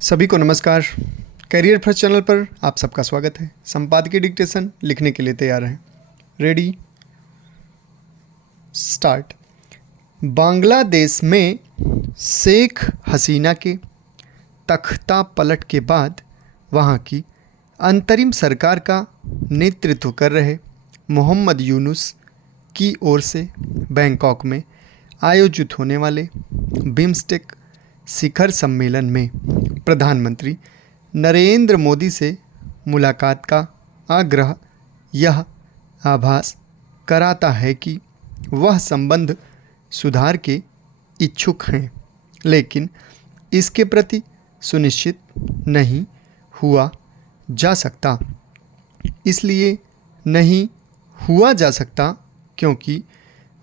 सभी को नमस्कार। करियर फर्स्ट चैनल पर आप सबका स्वागत है। संपादकीय डिक्टेशन लिखने के लिए तैयार हैं। Ready start. बांग्लादेश में शेख हसीना के तख्ता पलट के बाद वहां की अंतरिम सरकार का नेतृत्व कर रहे मोहम्मद यूनुस की ओर से बैंकॉक में आयोजित होने वाले बिम्स्टेक शिखर सम्मेलन में प्रधानमंत्री नरेंद्र मोदी से मुलाकात का आग्रह यह आभास कराता है कि वह संबंध सुधार के इच्छुक हैं, लेकिन इसके प्रति सुनिश्चित नहीं हुआ जा सकता। इसलिए नहीं हुआ जा सकता क्योंकि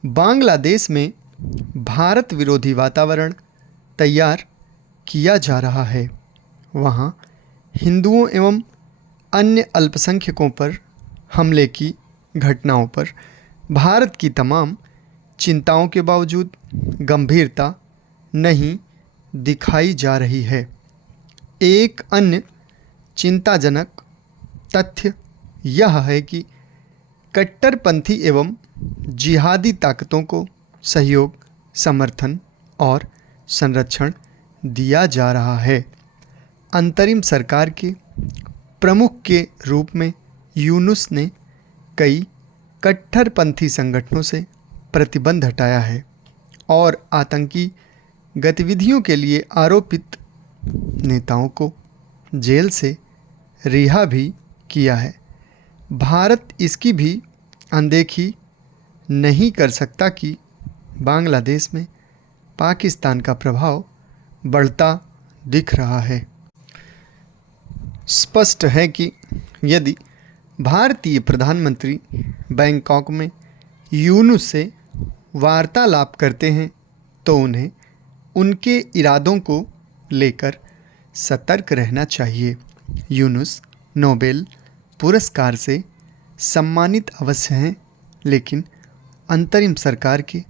बांग्लादेश में भारत विरोधी वातावरण तैयार किया जा रहा है। वहाँ हिंदुओं एवं अन्य अल्पसंख्यकों पर हमले की घटनाओं पर भारत की तमाम चिंताओं के बावजूद गंभीरता नहीं दिखाई जा रही है। एक अन्य चिंताजनक तथ्य यह है कि कट्टरपंथी एवं जिहादी ताकतों को सहयोग, समर्थन और संरक्षण दिया जा रहा है। अंतरिम सरकार के प्रमुख के रूप में यूनुस ने कई कट्टरपंथी संगठनों से प्रतिबंध हटाया है और आतंकी गतिविधियों के लिए आरोपित नेताओं को जेल से रिहा भी किया है। भारत इसकी भी अनदेखी नहीं कर सकता कि बांग्लादेश में पाकिस्तान का प्रभाव बढ़ता दिख रहा है। स्पष्ट है कि यदि भारतीय प्रधानमंत्री बैंकॉक में यूनुस से वार्तालाप करते हैं तो उन्हें उनके इरादों को लेकर सतर्क रहना चाहिए। यूनुस नोबेल पुरस्कार से सम्मानित अवश्य हैं, लेकिन अंतरिम सरकार के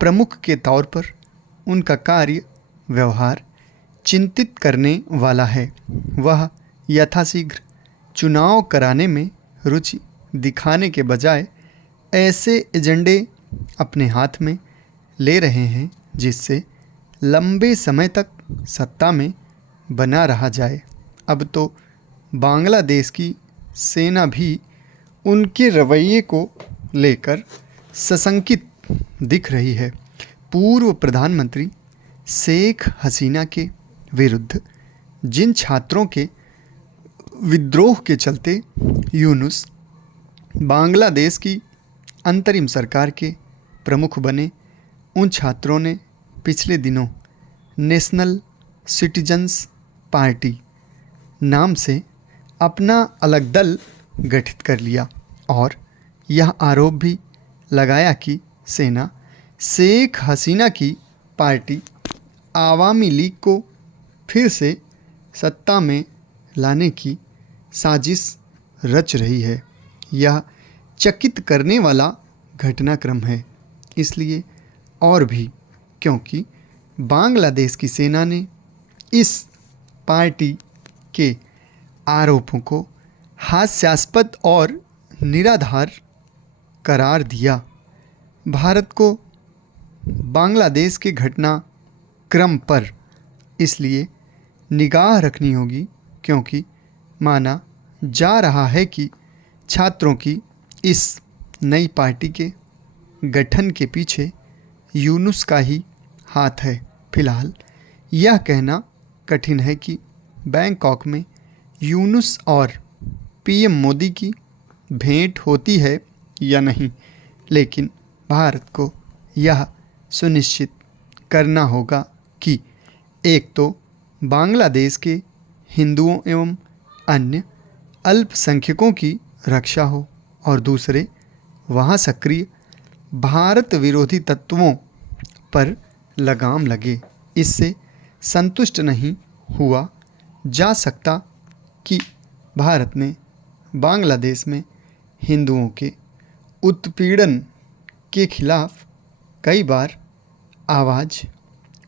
प्रमुख के तौर पर उनका कार्य व्यवहार चिंतित करने वाला है। वह यथाशीघ्र चुनाव कराने में रुचि दिखाने के बजाय ऐसे एजेंडे अपने हाथ में ले रहे हैं जिससे लंबे समय तक सत्ता में बना रहा जाए। अब तो बांग्लादेश की सेना भी उनके रवैये को लेकर सशंकित दिख रही है। पूर्व प्रधानमंत्री शेख हसीना के विरुद्ध जिन छात्रों के विद्रोह के चलते यूनुस बांग्लादेश की अंतरिम सरकार के प्रमुख बने, उन छात्रों ने पिछले दिनों नेशनल सिटीजन्स पार्टी नाम से अपना अलग दल गठित कर लिया और यह आरोप भी लगाया कि सेना शेख हसीना की पार्टी आवामी लीग को फिर से सत्ता में लाने की साजिश रच रही है। यह चकित करने वाला घटनाक्रम है, इसलिए और भी क्योंकि बांग्लादेश की सेना ने इस पार्टी के आरोपों को हास्यास्पद और निराधार करार दिया। भारत को बांग्लादेश के घटनाक्रम पर इसलिए निगाह रखनी होगी क्योंकि माना जा रहा है कि छात्रों की इस नई पार्टी के गठन के पीछे यूनुस का ही हाथ है। फिलहाल यह कहना कठिन है कि बैंकॉक में यूनुस और पीएम मोदी की भेंट होती है या नहीं, लेकिन भारत को यह सुनिश्चित करना होगा कि एक तो बांग्लादेश के हिंदुओं एवं अन्य अल्पसंख्यकों की रक्षा हो और दूसरे वहाँ सक्रिय भारत विरोधी तत्वों पर लगाम लगे। इससे संतुष्ट नहीं हुआ जा सकता कि भारत ने बांग्लादेश में हिंदुओं के उत्पीड़न के खिलाफ कई बार आवाज़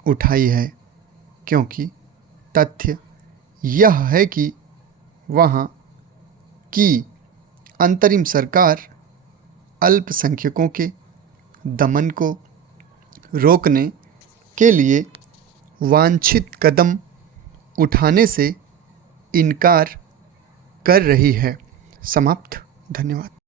उठाई है, क्योंकि तथ्य यह है कि वहाँ की अंतरिम सरकार अल्पसंख्यकों के दमन को रोकने के लिए वांछित कदम उठाने से इनकार कर रही है। समाप्त। धन्यवाद।